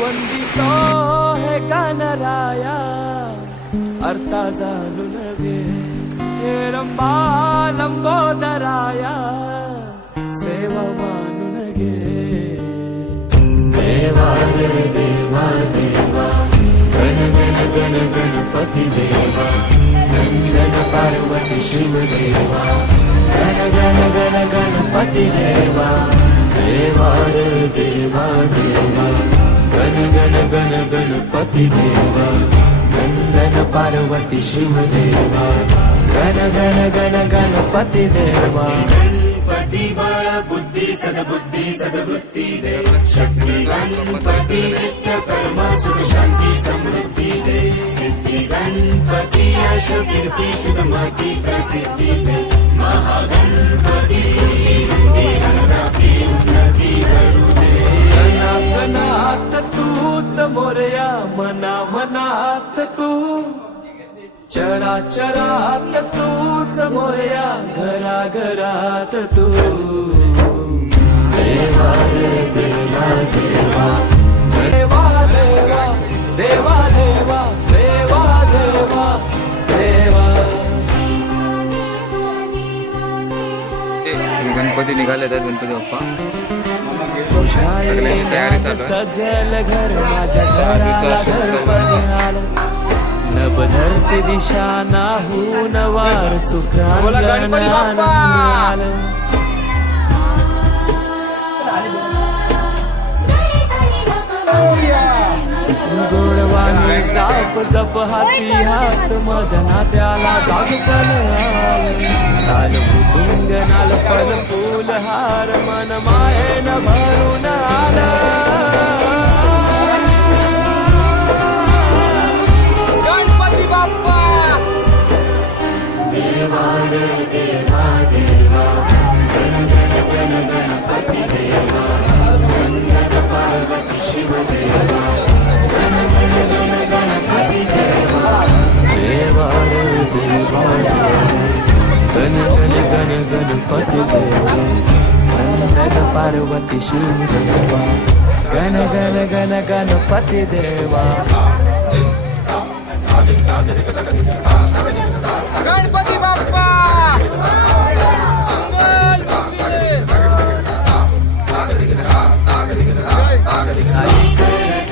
वंदितो हे कानराया अर्था जाणून घे हे रंबा लंबोदराया सेवा मानून घे देवा रे देवा देवा गण गण गण गणपती देवा नंदन पार्वती शिव देवा गण गण गण गणपती देवा देवा रे देवा देवा। ಗಣಪತಿ ದೇವ ಗಂಧನ ಪಾರ್ವತಿ ಶಿವದೇವ ಗಣ ಗಣ ಗಣ ಗಣಪತಿ ದೇವ ಗಣಪತಿ ಬಾಳ ಬುದ್ಧಿ ಸದಬುದ್ಧಿ ಸದವೃತ್ತಿ ದೇವ ಶಕ್ತಿ ಗಣಪತಿ ನಿತ್ಯ ಕರ್ಮ ಸುಖ ಶಾಂತಿ ಸಮೃದ್ಧಿ ದೇ ಸಿದ್ಧಿ ಗಣಪತಿಯ ಶುಕೀರ್ತಿ ಶುಭಮತಿ ಪ್ರಸಿದ್ಧಿ ದೇ ಮಹಾಗಣಪತಿ मनात तूच मोरया मना मनात तू. चरा चरात तूच मोरया घरा घरात तू. देवा देवा देवा देवा देवा देवा देवा गणपती निघाले तर गणपती बाप्पा. सगळ्यांची तयारी चालू आहे. दिशा नाहून वार सुख गोडवाने जाप जप हाती हात माझ्या नात्याला जागपण आलं. चाल कुटुंब नाल फल फूल हार मन मायेन भरून आलं. गणपती बाप्पा! देवा. पार्वती शिव देवा गण गण गण गणपती देवा गणपती बाप्पा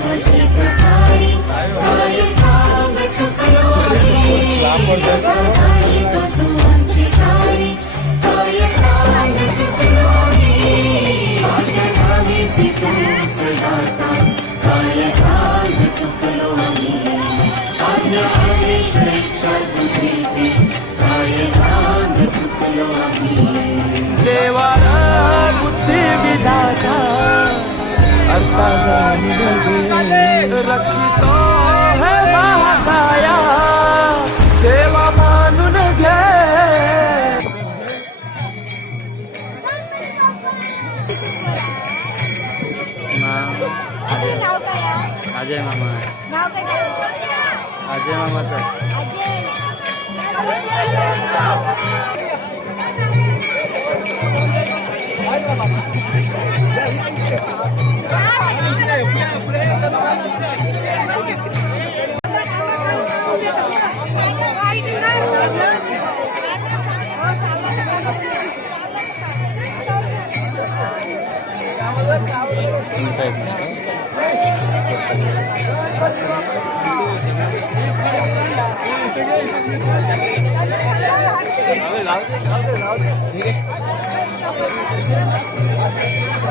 तुझीच લક્ષિતો હે મહાકાયા સેવા માનુન ઘે અજય મામા અજય મામા સર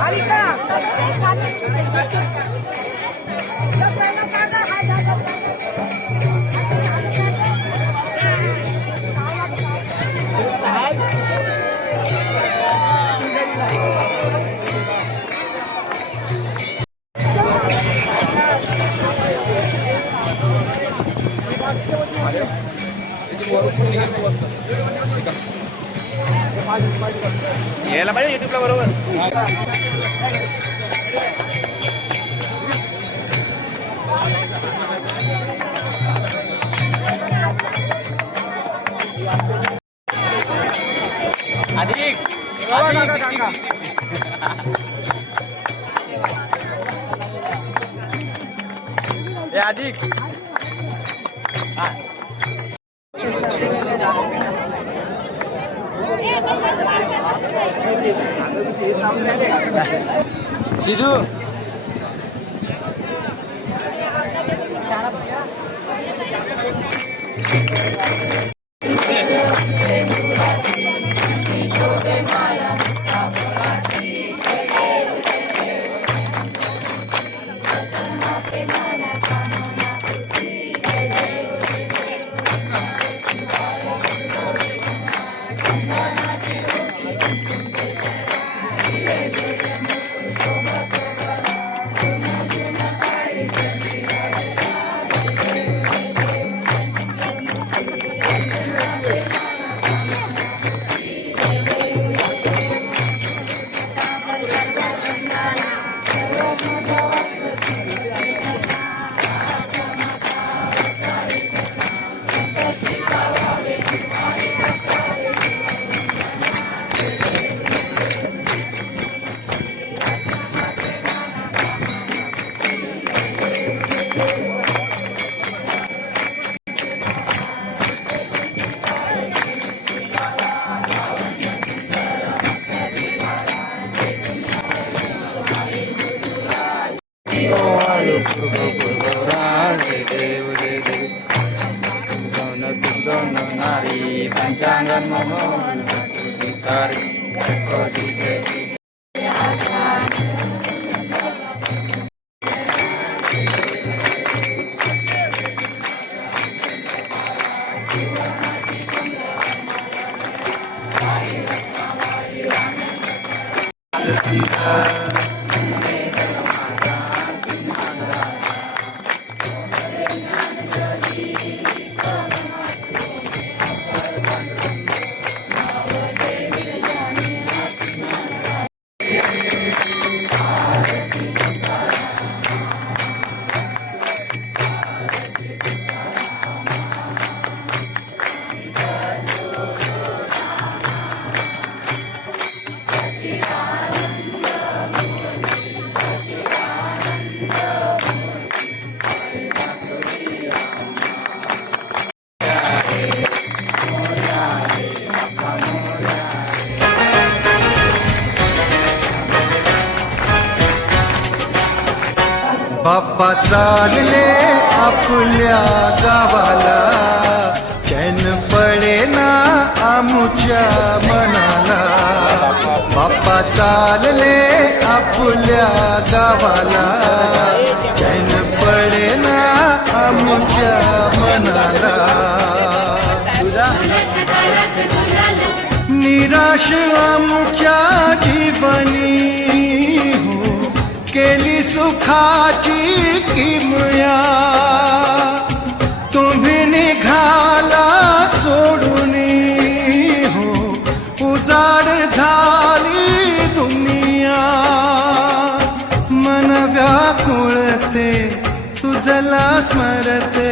아니다. यायला पाहिजे युट्यूबला बरोबर. अधिक हे अधिक सिद्धू देव নমস্কার बाप्पा चालले आपल्या गावाला. चैन पडे ना आमच्या मनाला. बाप्पा चालले आपल्या गावाला. चैन पडे ना आमच्या मनाला. निराश आमच्या जीवनी. सुखाची किमया तुम्ही निघाला सोडून हो उजाड झाली दुनिया. मन व्याकुळते तुझला स्मरते.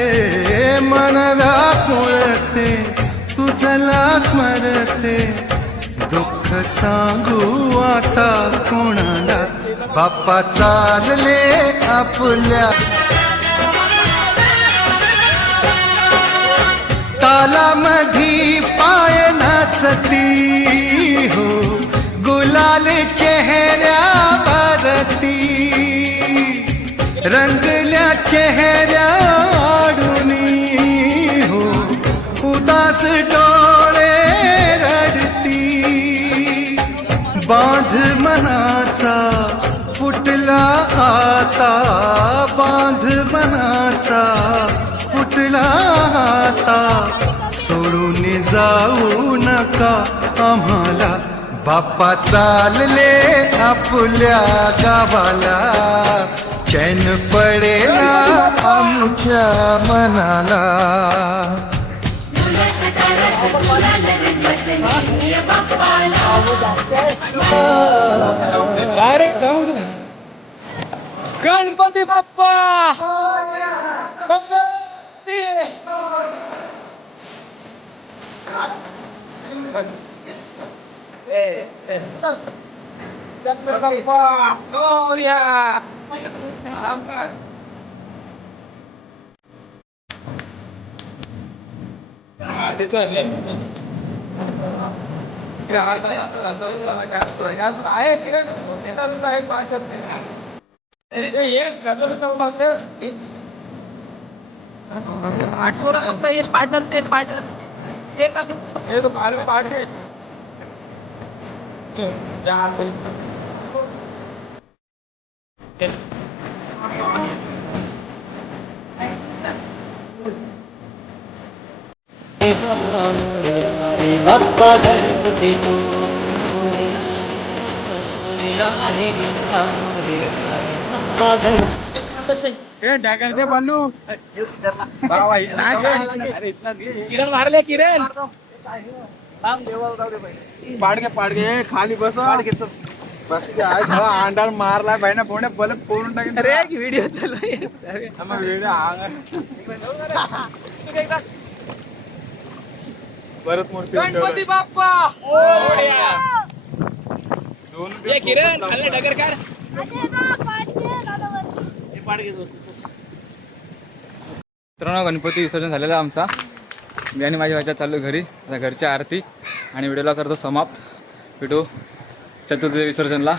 मन व्याकुळते तुझला स्मरते. दुःख सांगू आता कोणाला बाप्पा चालले आपल्या तालामधी पाय नाचती हो गुलाल चेहऱ्या भरती रंगल्या चेहऱ्या जाऊ नका आम्हाला. बाप्पा चालले आपल्या गावाला. चैन पडेला आमच्या मनाला. डायरेक्ट जाऊ गणपती बाप्पा. ए चल. Oh yeah. I'm back. आहे आठवडा फक्त हेच पार्टनर तेच पार्टनर. एक हे तो पार्ट पार्ट आहे या बाप्पा गणपती तू। बाप्पा गणपती टाकर दे बल्लू किरण मारले किरण. पाडगे पाडगे खाली बस अंडार मारला भाई ना फोन बलत फोडून टाकेल अरे व्हिडिओ चालू व्हिडिओ परत मूर्ती गणपती बाप्पा! दोन किरण खाल्ले डगर कर मित्रांनो गणपती विसर्जन झालेला आहे आमचा. मी आणि माझ्या भाच्या चाललो घरी. आता घरची आरती आणि व्हिडिओला करतो समाप्त. व्हिडिओ चतुर्थी विसर्जनला.